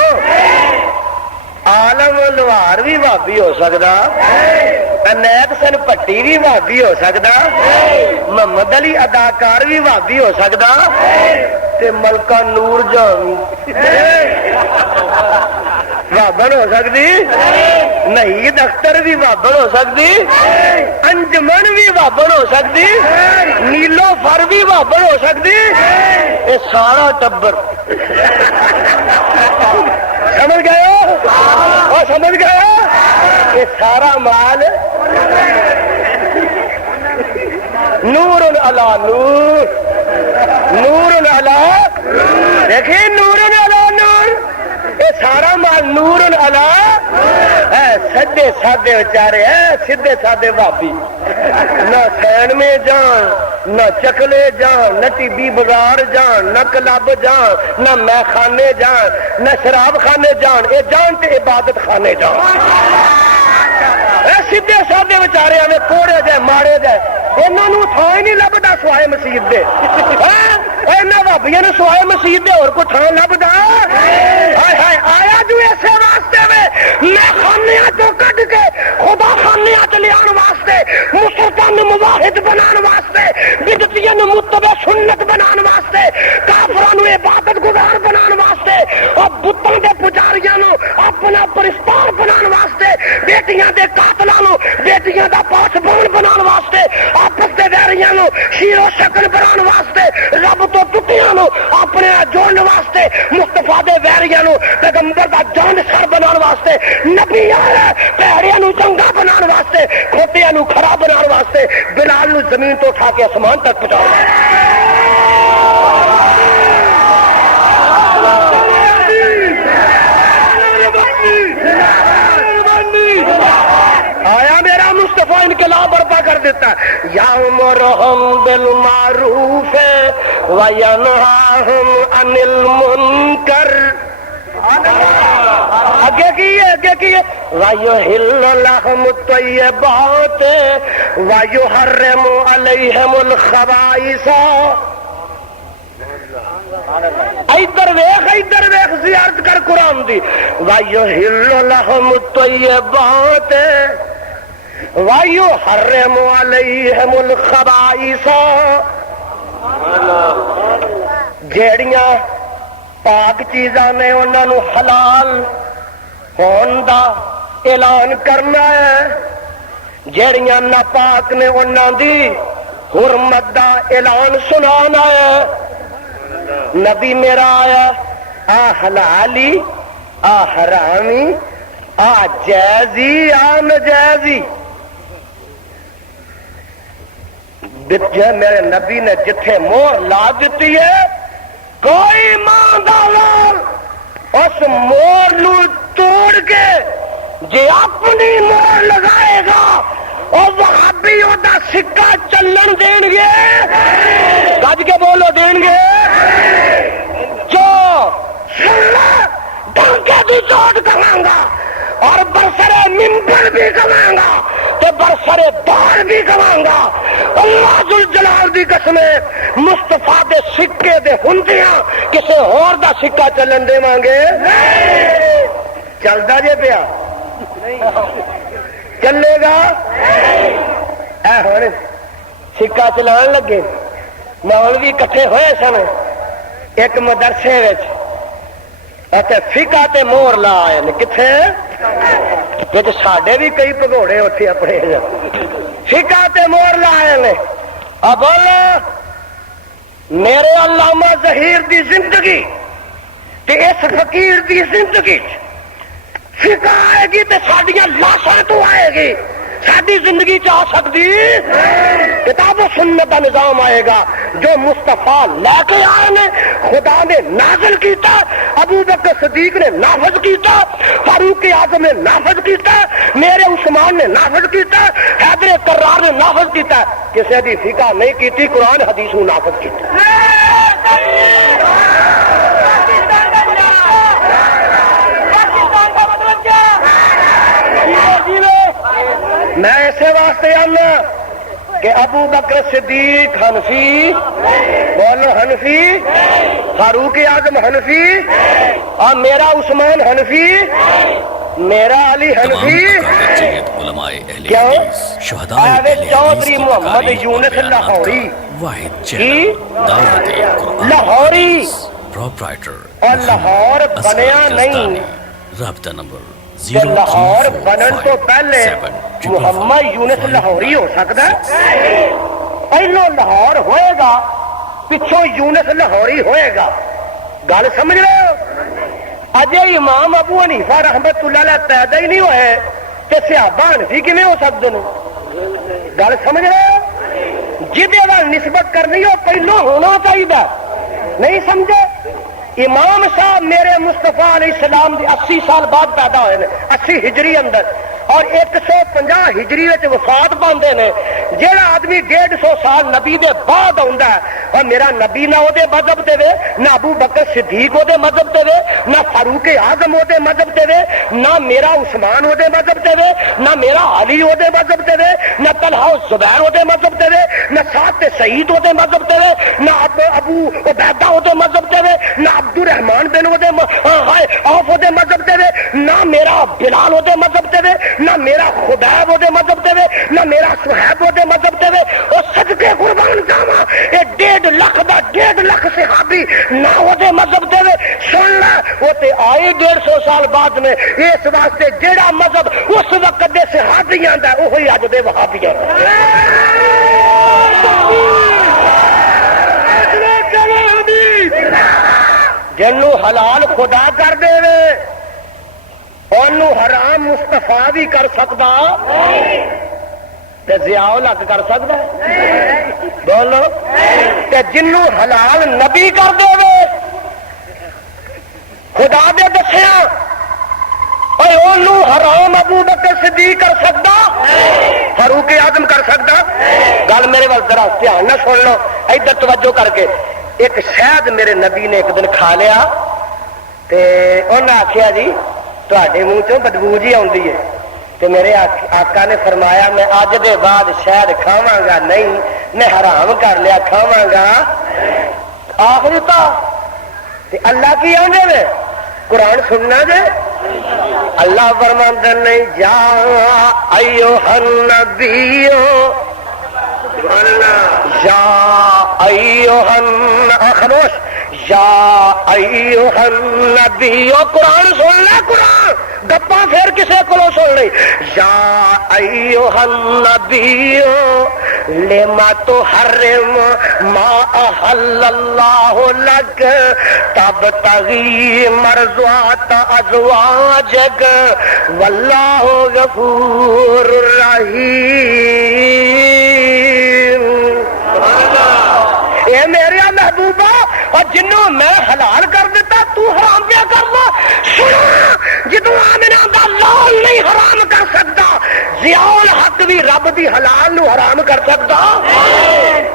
عالم لوہار بھی بھابی ہو سکتا عنایت سن پٹی بھی بھابی ہو سکتا محمد علی اداکار بھی بھابی ہو سکتا تے ملکہ نور جان بابن ہو سکتی نہید اختر بھی بابن ہو سکتی انجمن بھی بابن ہو سکتی نیلو فر بھی بابن ہو سکتی یہ سارا ٹبر سمجھ گئے ہو سمجھ گئے ہو یہ سارا مال نور علی نور نور علی دیکھیں نور علی نور یہ سارا مال نور علی سدے سادے بیچارے سیدھے سادے بھابی نہ سین میں جان نہ چکلے جان نہ ٹی بی بازار جان نہ کلب جان نہ میں خانے جان نہ شراب خانے جان یہ جان تے عبادت خانے جان سیدھے سادے بیچارے ہمیں کوڑے جائے ماڑے جائے انہوں تھان ہی نہیں لبدا سوائے مسجد دے بھابیا نے سوائے مسجد دے اور کوئی تھان لبدا آیا جو ایسے واسطے میں خانیاں تو کٹ کے خدا خانیاں چ لیا واسطے مسلمان مواحد بنان واسطے بدعتیاں متبع سنت بنان واسطے کافراں عبادت گزار بنان واسطے اور بتاں دے پجاریاں نو اپنا پرستار بنان واسطے بیٹیاں دے قاتلاں نو بیٹیاں دا پاسبان بنان واسطے آپس دے ویریاں نو شیر و شکل بنان واسطے رب تو ٹٹیاں نو اپنے جوڑن واسطے مصطفیٰ دے ویریاں نو پیغمبر دا جان سر بنان واسطے نبی آیا پیڑیاں نو چنگا بنان واسطے کھوٹیاں نو خراب بنان واسطے بلال نو زمین تو اٹھا کے آسمان تک پہنچایا آیا میرا مصطفیٰ انقلاب برپا کر دیتا ہے یامرہم بالمعروف وینہاہم عن المنکر اگے کیے وَيُحِلُّ لَهُمُ الطَّيِّبَاتِ وَيُحَرِّمُ عَلَيْهِمُ الْخَبَائِثَ ادھر ویخ زیارت کر قرآن دی وَيُحِلُّ لَهُمُ الطَّيِّبَاتِ وَيُحَرِّمُ عَلَيْهِمُ الْخَبَائِثَ جیڑیاں پاک چیزاں نے انہاں نو حلال ہون دا اعلان کرنا ہے، جیڑیاں ناپاک نے انہاں دی حرمت دا اعلان سنانا ہے۔ نبی میرا آیا آ حلالی آ حرامی آ جائزی آ نجائزی، میرے نبی نے جتھے مہر لا دیتی ہے کوئی ایماندار اس مہر نو توڑ کے جی اپنی مہر لگائے گا اور وہابی دا سکہ چلن دین گے، گج کے بولو دین گے، جو ڈنکے کی چوٹ کماؤں گا اور برسرے ممبر بھی کماؤں گا تو برسرے دار بھی کماؤں گا۔ اللہ ذل جلال دی قسم مصطفیٰ دے سکے دے ہندیاں کسے اور دا سکہ چلن دے مانگے چلدا جے پیا چلے گا اے ہن سکہ چلان لگے مولوی کٹھے ہوئے سن ایک مدرسے وچ اتے فقہ تے مور لا آئے نے کتھے وچ ساڈے بھی کئی پگوڑے اوتھے اپنے فقہ تے مور لا آئے نے اب بولو میرے علامہ ظہیر دی زندگی تے اس فقیر دی زندگی فقہ آئے گی تے ساڈیاں لاشاں تو آئے گی، ساری زندگی چ آ سکتی کتاب و سنت کا نظام آئے گا جو مصطفیٰ لے کے آئے نے، خدا نے نازل کیتا، ابو بکر صدیق نے نافذ کیتا، فاروق اعظم نے نافذ کیتا، میرے عثمان نے نافذ کیتا، حیدر کرار نے نافذ کیتا، کسی دی فقہ نہیں کیتی، قرآن حدیث کو نافذ کیتا۔ میں ایسے واسطے آنا کہ ابو بکر صدیق حنفی، بولو حنفی، فاروق اعظم حنفی اور میرا عثمان حنفی، میرا علی حنفی، کیوں چودھری محمد یونس لاہوری لاہوری اور لاہور بنیا نہیں، رابطہ نمبر لاہور بنن تو پہلے محمد یونس لاہوری ہو سکتا ہے، پہلو لاہور ہوئے گا پچھوں یونس لاہوری ہوئے گا، گل سمجھ رہے ہو؟ اجے امام ابو حنیفہ رحمت اللہ علیہ پیدا ہی نہیں ہوئے تے صحابہ حنفی کیویں ہو سکتے ہیں؟ گل سمجھ رہے ہو؟ جہدے نال نسبت کرنی ہو پہلو ہونا چاہیے، نہیں سمجھے؟ امام صاحب میرے مصطفیٰ علیہ السلام دی 80 سال بعد پیدا ہوئے ہیں، 80 ہجری اندر، اور 150 ہجری وچ وفات پاندے نے۔ جہاں آدمی 150 سال نبی دے بعد آندا ہے اور میرا نبی نہ وہ مذہب تے وے، نہ ابو بکر صدیق وہ مذہب تے وے، نہ فاروق اعظم وہ مذہب تے وے، نہ میرا عثمان وہ مذہب تے وے، نہ میرا علی وہ مذہب تے وے، نہ طلحہ زبیر وہ مذہب تے وے، نہ سعد سعید وہ مذہب تے وے، نہ ابو عبیدہ وہ مذہب تے وے، نہ عبد الرحمان بن عوف وہ مذہب تے وے، نہ میرا بلال وہ مذہب تے وے، نہ میرا خبیب وہ مذہب تے وے، نہ میرا صہیب وہ مذہب تے وے۔ او صدقے قربان جاواں اے 1.5 لاکھ دا 1.5 لاکھ صحابی نہ وہ مذہب تے وے، سن لے وہ تے آئے 150 سال بعد میں، اس واسطے جیڑا مذہب اس وقت دے صحابیاں دا وہی اج دے وہابیاں دا۔ جنوں حلال خدا کر دے وے انہوں حرام مصطفیٰ بھی کر سکتا تے ضیاء الحق کر سکتا ہے؟ بولو تے جنوں حلال نبی کر دے وے خدا دے دسیا انہوں حرام ابو بکر صدیق کر سکتا، فاروق اعظم کر سکتا؟ گل میرے وال ذرا دھیان نہ سن لو، ادھر توجہ کر کے۔ ایک شہد میرے نبی نے ایک دن کھا لیا تے انہیں آخیا جی تواڈے منہ چوں بدبو جی آندی ہے، تے میرے آقا نے فرمایا میں اج دے بعد شہد کھاواں گا نہیں، میں حرام کر لیا کھاواں گا۔ آخری تا تے اللہ کی آندے وے قرآن سننا جے اللہ فرماندے نہیں یا ایھا النبی یا ایھا خاموش یا ایھا النبی قرآن سن لے قرآن گپا پھر کسے کو سن لے یا ایھا النبی لما تحرم ما احل اللہ لک تبتغی مرضات ازواجک واللہ غفور رحیم اے میرے محبوبہ اور جنوں میں حلال کر دیتا تو حرام کیا کرنا سنا جدو آمنہ دا لال نہیں حرام کر سکتا ضیاء الحق بھی رب دی حلال نو حرام کر سکتا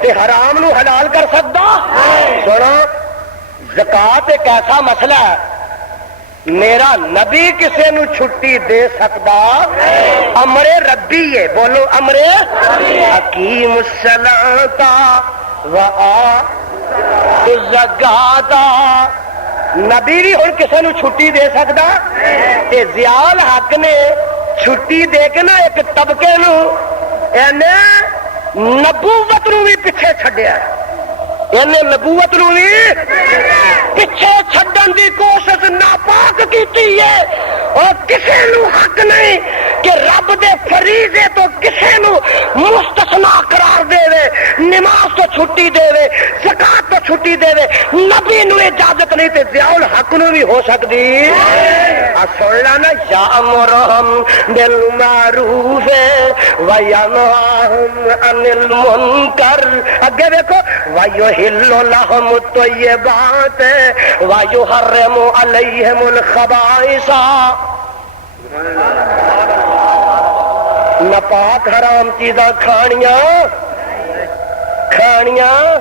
تے حرام نو حلال کر سکتا سنا زکات ایک ایسا مسئلہ ہے میرا نبی کسے نو چھٹی دے سکتا امر ربی ہے بولو امر حکیم الصلاۃ وآتوا الزکاۃ نبی بھی ہن کسے نو چھٹی دے سکتا تے ضیاء الحق نے چھٹی دے کے نا ایک طبقے نو اینے نبوت نو بھی پیچھے چھڈیا اینے نبوت نو بھی پیچھے چھڈن دی کوشش ناپاک کیتی ہے اور کسے نو حق نہیں کہ رب دے فریضے تو کسے نو مستثنا قرار دے وے نماز تو چھٹی دے وے زکات تو چھٹی دے وے نبی نو اجازت نہیں تے ضیاء الحق نو بھی ہو سکتی سن لانا یامرہم بالمعروف وینہاہم عن المنکر اگے دیکھو ویحل لہم الطیبات ویحرم علیہم الخبائث ناپاک حرام چیزاں کھانیاں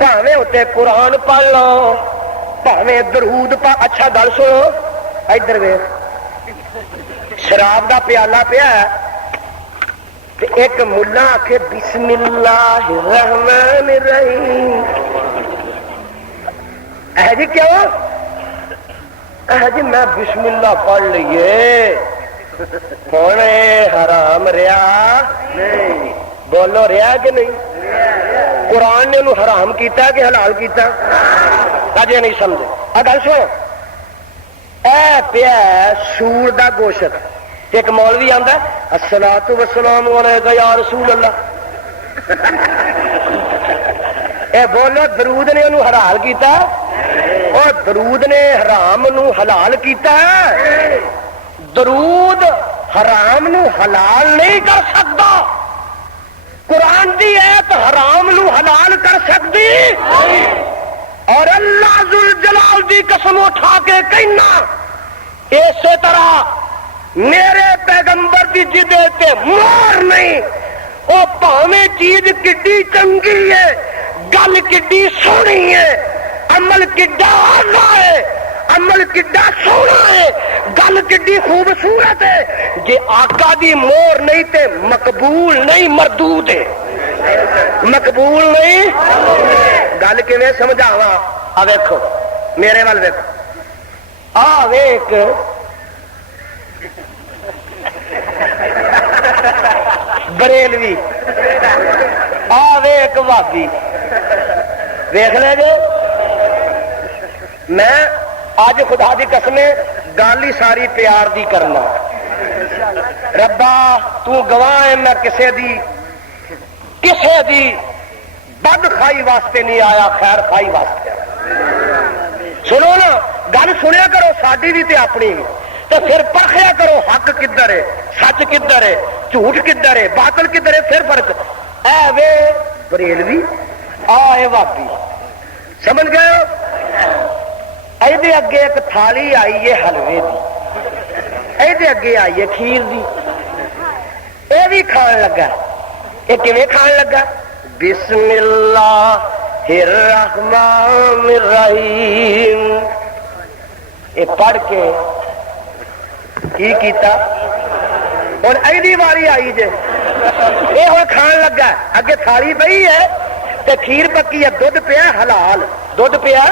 پاویں اتے قرآن پڑھ لو پاویں درود پڑھ اچھا گل سنو ادھر ویکھ شراب دا پیالہ پیا ہے تے ایک ملا آکھے بسم اللہ الرحمن الرحیم جی کیوں جی میں بسم اللہ پڑھ لیے ہوں حرام رہا نہیں بولو رہا کہ نہیں قرآن نے انہوں حرام کیتا کہ حلال کیتا اجے نہیں سمجھے گل سنو اے پیا سور دا گوشت ایک مولوی آندا ہے الصلاۃ والسلام علیکہ یا رسول اللہ اے بولو درود نے انہوں حلال کیتا اور درود نے حرام نو حلال کیتا درود حرام نو حلال نہیں کر سکتا قرآن دی ایت حرام نو حلال کر سکتی اور اللہ ذوالجلال دی قسم اٹھا کے کہنا اسی طرح میرے پیغمبر دی جدے تے مور نہیں او پاویں چیز کڈی چنگی ہے گل کڈی سونی ہے عمل کڈا اعلیٰ ہے عمل کڈا سونا ہے گل کڈی خوبصورت ہے جے آقا دی مور نہیں تے مقبول نہیں مردود ہے مقبول نہیں گل کیویں سمجھاواں آ ویکھو میرے ول ویکھو آ ویکھ بریلوی آ ویکھ وہابی ویکھ لے جے میں اج خدا دی قسم گل ہی ساری پیار دی کرنا ربا تو گواہ ہے میں کسے دی بد خائی واسطے نہیں آیا خیر خائی واسطے سنو نا گل سنیا کرو ساڈی بھی تے اپنی بھی تو پھر پرکھیا کرو حق کدھر ہے سچ کدھر ہے جھوٹ کدھر ہے باطل کدھر ہے پھر فرق اے وے بریلوی آ اے وابی سمجھ گئے ہو ایدے اگے ایک تھالی آئی ہے حلوے دی ایدے اگے آئی ہے کھیر دی اے بھی کھان لگا اے کیویں کھان لگا بسم اللہ الرحمن الرحیم اے پڑھ کے کی کیتا اور ایدی واری آئی جے اے ہن کھان لگا اگے تھالی پئی ہے تے کھیر پکی ہے دودھ پیا حلال دودھ پیا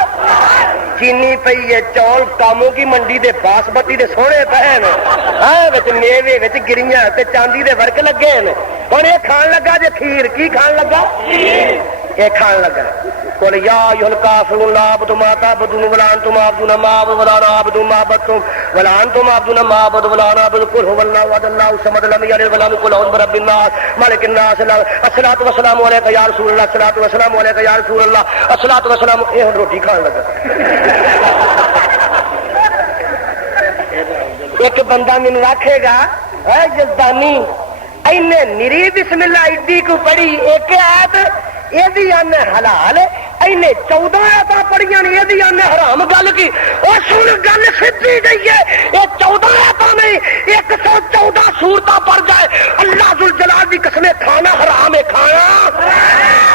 چینی پئی ہے چول کاموں کی منڈی دے باسمتی دے سونے پے نے میوے وچ گریاں تے چاندی دے ورق لگے نے ہن یہ کھان لگا جے کھیر کی کھان لگا یہ کھان لگا قل یا ایھا الکافرون لا اعبد ما تعبدون ولا انتم عابدون ما اعبد ولا انا عابد ما عبدتم ولا انتم عابدون ما اعبد ولا انا عابد قل هو الله احد الله الصمد لم يلد ولم يولد ولم يكن له كفوا احد مالك الناس الصلاة والسلام عليك يا رسول الله الصلاة والسلام عليك يا رسول الله الصلاة والسلام یہ ہن روٹی کھان لگا ایک بندہ مینوں آکھے گا اے جزدانی اینے نری بسم اللہ ایڈی کو پڑھی ایک آیت یہ بھی آنے حلال اینے 14 آیتاں پڑھیاں نے یہ بھی آنے حرام گل کی او سن گل سیدھی گئی ہے یہ 14 آیتاں نہیں 114 سورتاں پڑھ جائے اللہ ذوالجلال کی قسم کھانا حرام ہے کھانا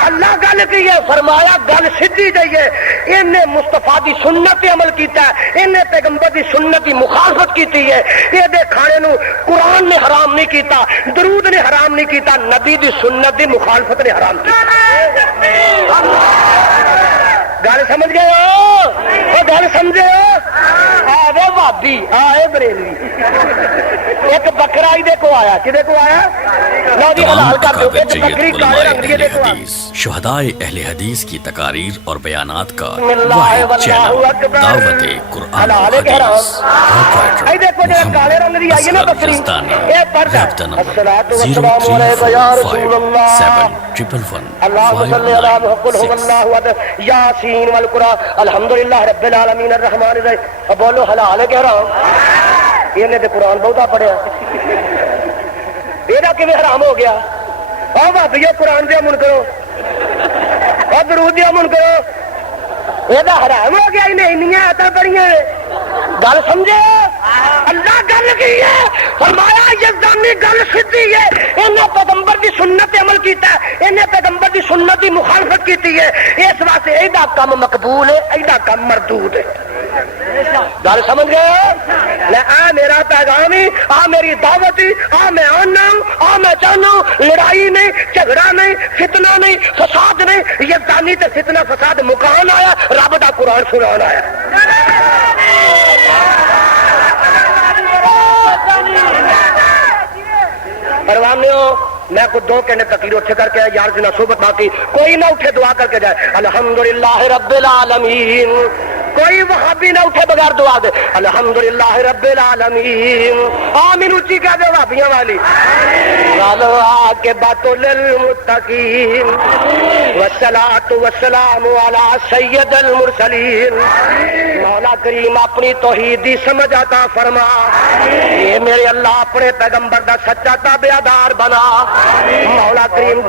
اللہ گل کی ہے فرمایا گل سیدھی گئی ہے انہیں مصطفیٰ دی سنت پہ عمل کیتا ہے انہیں پیغمبر دی سنت کی مخالفت کیتی ہے یہ دے کھانے نو قرآن نے حرام نہیں کیتا درود نے حرام نہیں کیتا نبی دی سنت دی مخالفت نے حرام کیتا گل سمجھ گئے ہو وہ گل سمجھے ہو اے بھابی اے بریلوی ایک بکرا ہی کو آیا کدے کو آیا لو جی حلال کر دو ایک بکری کالے رنگ کی دے کو آیا شہدائے اہل حدیث کی تقاریر اور بیانات کا واحد چینل دعوت قرآن و حدیث اے دیکھو جو کالے رنگ دی آئی ہے نا بکری اے پردہ الصلاۃ والسلام علیک یا رسول اللہ 711 اللهم صل على محمد هو الله احد یاسین والقرآن الحمدللہ رب العالمین الرحمن الرحیم اب بولو حلال ہے کہ حرام یہ نے تے قرآن بہتا پڑھیا یہ کہ حرام ہو گیا اور بھابیو قرآن دیا من کرو اور درود دیا من کرو یہ حرام ہو گیا انہیں انیاں آیتاں پڑھیاں گل سمجھے اللہ گل کی ہے فرمایا یزدانی گل سیدھی ہے انہیں پیغمبر دی سنت پہ عمل کیتا ہے انہیں پیغمبر دی سنت دی مخالفت کیتی ہے اس واسطے ایڈا کم مقبول ہے ایڈا کم مردود ہے گل سمجھ گئے لے آ میرا پیغام ہی آ میری دعوت ہی آ میں آنا ہوں آ میں چاہنا ہوں لڑائی نہیں جھگڑا نہیں فتنہ نہیں فساد نہیں یزدانی تے فتنہ فساد مکان آیا رب دا قرآن سنان آیا پروانیوں میں کو 2 گھنٹے تقریر اٹھے کر کے یار جنا صحبت باقی کوئی نہ اٹھے دعا کر کے جائے الحمدللہ رب العالمین کوئی وہابی نہ اٹھے بغیر دعا دے الحمدللہ رب العالمین آمین اچھی کہہ دے وہابیاں والی والعاقبۃ للمتقین والصلاۃ والسلام علی سید المرسلین مولا کریم اپنی توحید دی سمجھ عطا فرما اے میرے اللہ اپنے پیغمبر دا سچا تابعدار بنا مولا کریم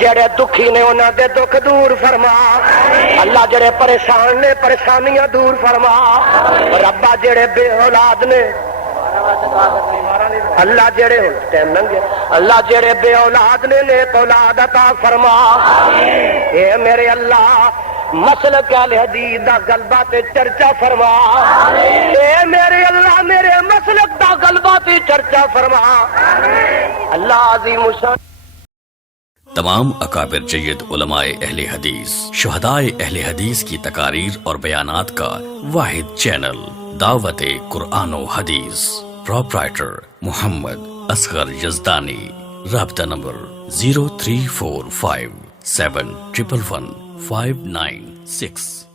جڑے دکھی نے انہاں دے دکھ دور فرما اللہ جڑے پریشان نے پریشانیاں دور فرما ربا جڑے بے اولاد نے اللہ جڑے ٹائم لنگ گیا اللہ جڑے بے اولاد نے نیک اولاد عطا فرما اے میرے اللہ مسلک اہل حدیث دا غلبہ تے چرچا فرما اے میرے اللہ میرے مسلک دا غلبہ تے چرچا فرما اللہ عظیم الشان تمام اکابر جید علماء اہل حدیث شہدائے اہل حدیث کی تقاریر اور بیانات کا واحد چینل دعوت قرآن و حدیث پروپرائٹر محمد اصغر یزدانی رابطہ نمبر 03457111596